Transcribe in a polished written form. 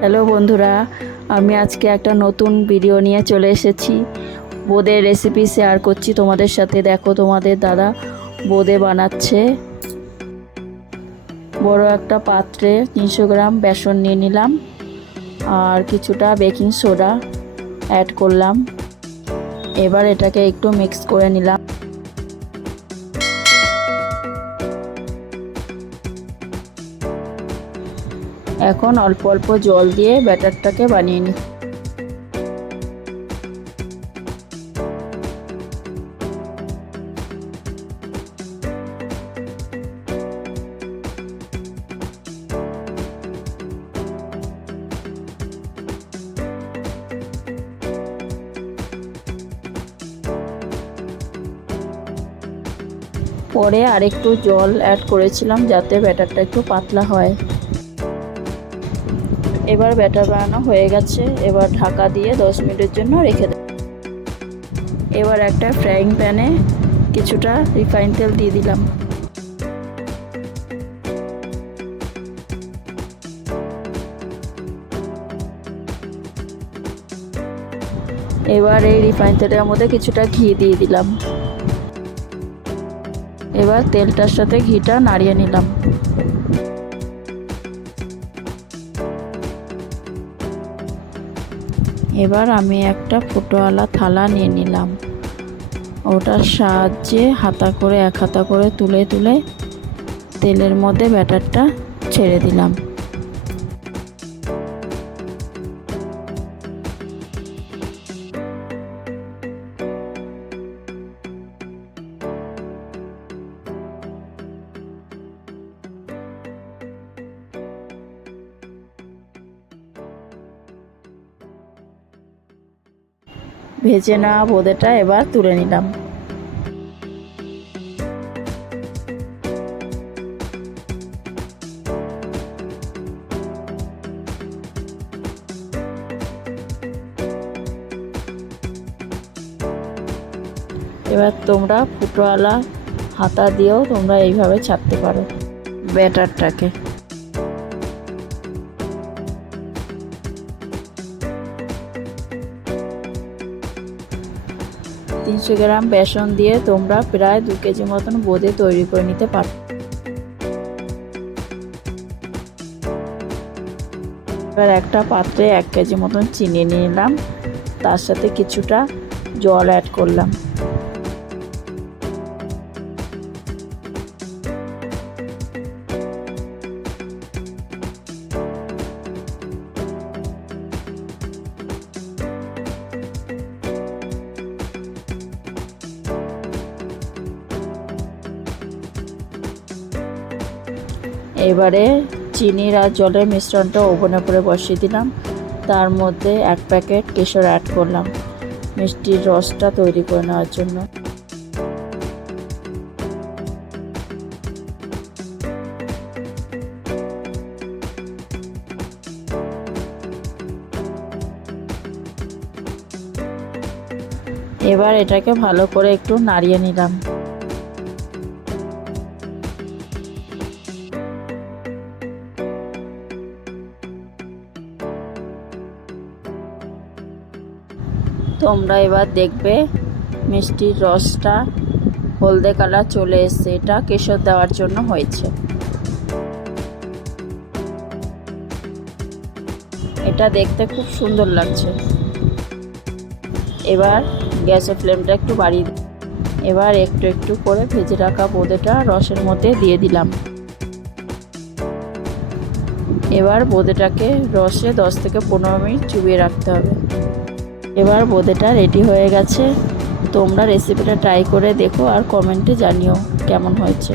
Hello বন্ধুরা, আমি আজকে একটা নতুন ভিডিও নিয়ে চলে এসেছি। বোঁদের রেসিপি শেয়ার করছি তোমাদের সাথে। দেখো, তোমাদের দাদা বোঁদে বানাচ্ছে। বড় একটা পাত্রে 300 গ্রাম বেসন নিয়ে নিলাম আর কিছুটা বেকিং সোডা অ্যাড করলাম। এবার এটাকে একটু মিক্স করে নিলাম। এখন অল্প অল্প জল দিয়ে ব্যাটারটাকে বানিয়ে নিই। পরে আরেকটু জল অ্যাড করেছিলাম যাতে ব্যাটারটা একটু পাতলা হয়। এবার ব্যাটার বানানো হয়ে গেছে। এবার ঢাকা দিয়ে 10 মিনিটের জন্য রেখে দেব। এবার একটা ফ্রাইং প্যানে কিছুটা রিফাইন তেল দিয়ে দিলাম। এবার এই রিফাইন তেলের মধ্যে কিছুটা ঘি দিয়ে দিলাম। এবার তেলটার সাথে ঘিটা নাড়িয়ে নিলাম। এবার আমি একটা ফুটোওয়ালা থালা নিয়ে নিলাম। ওটার সাহায্যে হাতা করে এক হাতা করে তুলে তুলে তেলের মধ্যে ব্যাটারটা ছেড়ে দিলাম। ভেজে নেওয়া বোঁদেটা এবার তুলে নিলাম। এবার তোমরা ফুটোওয়ালা হাতা দিয়েও তোমরা এইভাবে ছাড়তে পারো ব্যাটারটাকে। তিনশো গ্রাম বেসন দিয়ে তোমরা প্রায় 2 কেজি মতন বোঁদে তৈরি করে নিতে পারো। এবার একটা পাত্রে 1 কেজি মতন চিনি নিয়ে নিলাম, তার সাথে কিছুটা জল অ্যাড করলাম। এবারে চিনির আর জলের মিশ্রণটা ওভেনের উপরে বসিয়ে দিলাম। তার মধ্যে 1 প্যাকেট কেশর অ্যাড করলাম মিষ্টির রসটা তৈরি করে নেওয়ার জন্য। এবার এটাকে ভালো করে একটু নাড়িয়ে নিলাম। তোমরা এবার দেখবে মিষ্টির রসটা হলদে কালার চলে এসেছে। এটা কেশর দেওয়ার জন্য হয়েছে। এটা দেখতে খুব সুন্দর লাগছে। এবার গ্যাসের ফ্লেমটা একটু বাড়িয়ে দিই। এবার একটু একটু করে ভেজে রাখা বোঁদেটা রসের মধ্যে দিয়ে দিলাম। এবার বোঁদেটাকে রসে 10 থেকে 15 মিনিট চুবিয়ে রাখতে হবে। এবার বোঁদেটা রেডি হয়ে গেছে। তোমরা রেসিপিটা ট্রাই করে দেখো আর কমেন্টে জানিও কেমন হয়েছে।